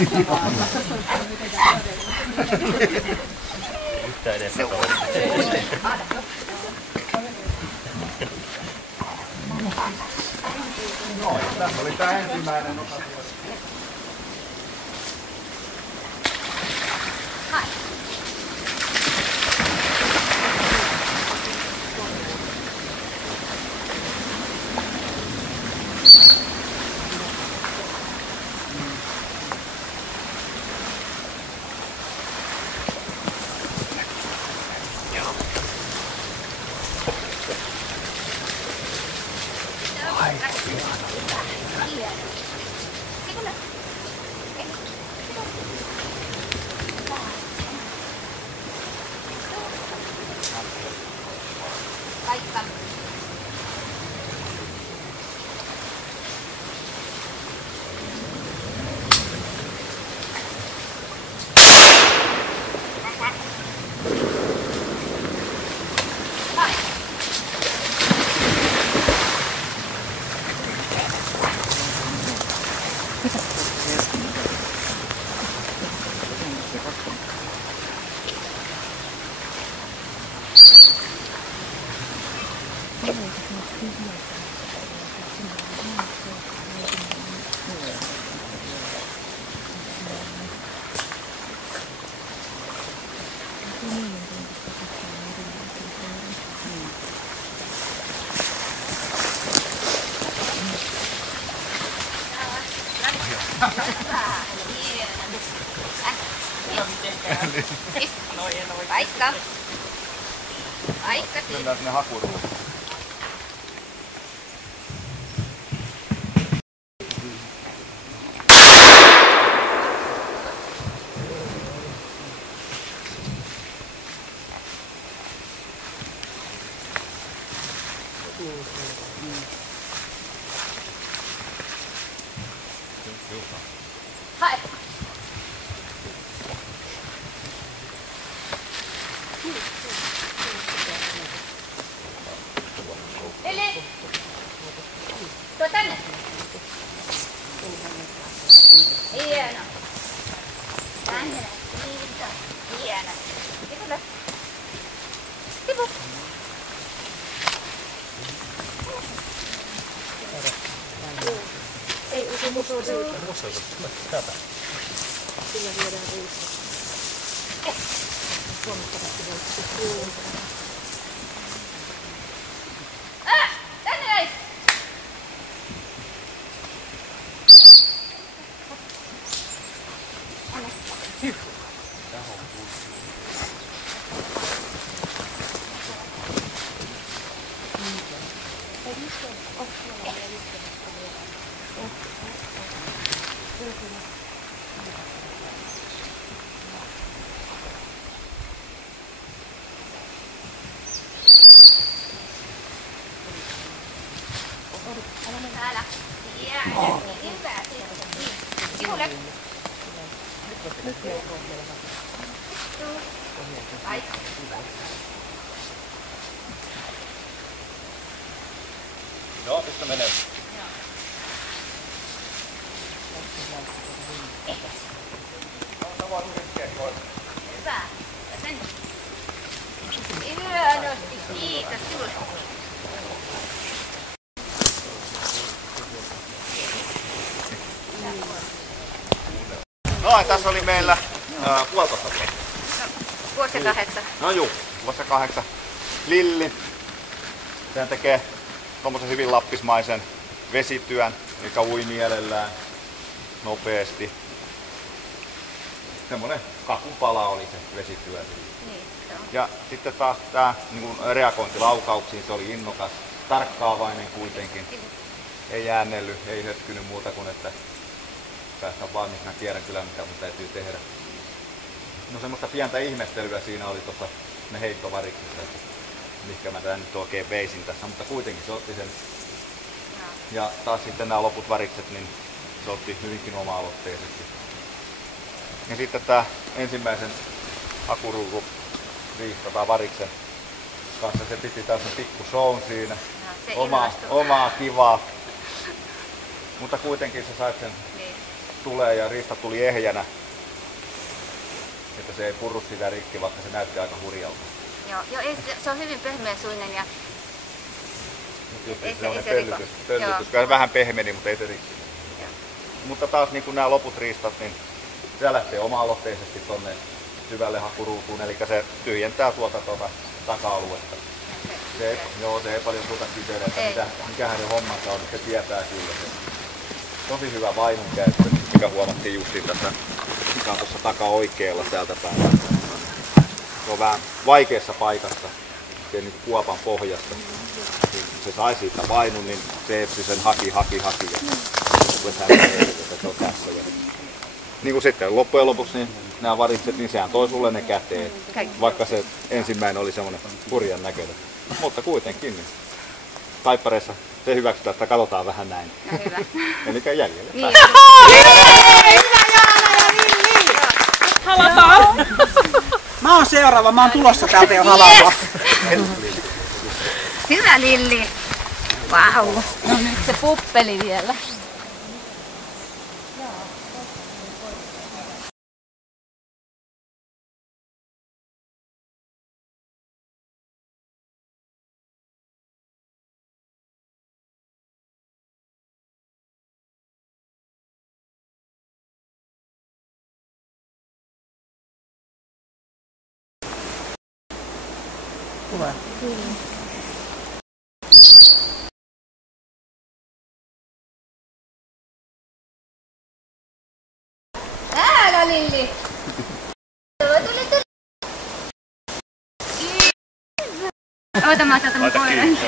Yhtä edessä no, tässä oli tää ensimmäinen osa. Paikka. Paikka. Paikka. Mennään sinne hakuruuhun. Hae. Eli. Tuo tänne. Hieno. Tänne. Hieno. Tipu. Tipu. Ei, se musoo siitä. Tätä. Sillä viedään riittää. Huomattavasti voi. Tänne näin. Täällä. Hieno. Hyvä. Sivulle. Paikka. Joo, pistä menee. Hyvä. Ja sen. Hienosti. Kiitos sinulle. No, tässä oli meillä puolitoista vuotta. Vuosi ja 8. No juu, vuosi 8. Lilli. Sehän tekee tommosen hyvin lappismaisen vesityön, eli ui mielellään nopeasti. Semmonen kakupala oli se vesityö. Niin, se on. Ja sitten taas tää niin reagointi laukauksiin, se oli innokas, tarkkaavainen kuitenkin. Ei jäännellyt, ei hötkynyt muuta kuin että päästään valmis, mä tiedän kyllä mitä mun täytyy tehdä. No semmoista pientä ihmettelyä siinä oli tuossa ne heittovariksissa, että mihinkä mä tän nyt oikein veisin tässä, mutta kuitenkin se otti sen. Ja taas sitten nämä loput varikset, niin se otti hyvinkin oma-aloitteisesti. Ja sitten tää ensimmäisen hakuruuku variksen kanssa se piti taas sen pikku shown siinä. Omaa kivaa. Mutta kuitenkin sä sait sen tulee ja riista tuli ehjänä, että se ei purru sitä rikki, vaikka se näytti aika hurjalta. Joo, ei, se on hyvin pehmeäsuinen ja Se on pöllytys. Kyllä vähän pehmeni, mutta ei se rikki. Mutta taas niin kuin nämä loput riistat, niin se lähtee oma-aloitteisesti tonne syvälle hakuruutuun, eli se tyhjentää tuota taka-aluetta. Se ei paljon tuota kysele, että mikä hänen hommansa on, se tietää kyllä. Tosi hyvä vainun käyttö, mikä huomattiin justiin tässä, mikä on tuossa taka-oikealla täältä päin. Se on vähän vaikeassa paikassa, se niin kuopan pohjassa. Se sai siitä vainun, niin se epsi sen haki ja se on tässä. Niin kuin sitten loppujen lopuksi niin nämä varikset, niin sehän toi sulle ne käteen, vaikka se ensimmäinen oli semmoinen hurjan näköinen. Mutta kuitenkin, niin taippareissa se hyväksytään, että katsotaan vähän näin. no hyvä. Eli jäljelle. Niin. Halataan! Mä oon seuraava, mä oon tulossa täältä jo halataan. Hyvä Lilli. Vau. Wow. No nyt se puppeli vielä. Tulee. Täällä Lilli. Tuli. Oota mä otan mun koiran.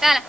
Täällä.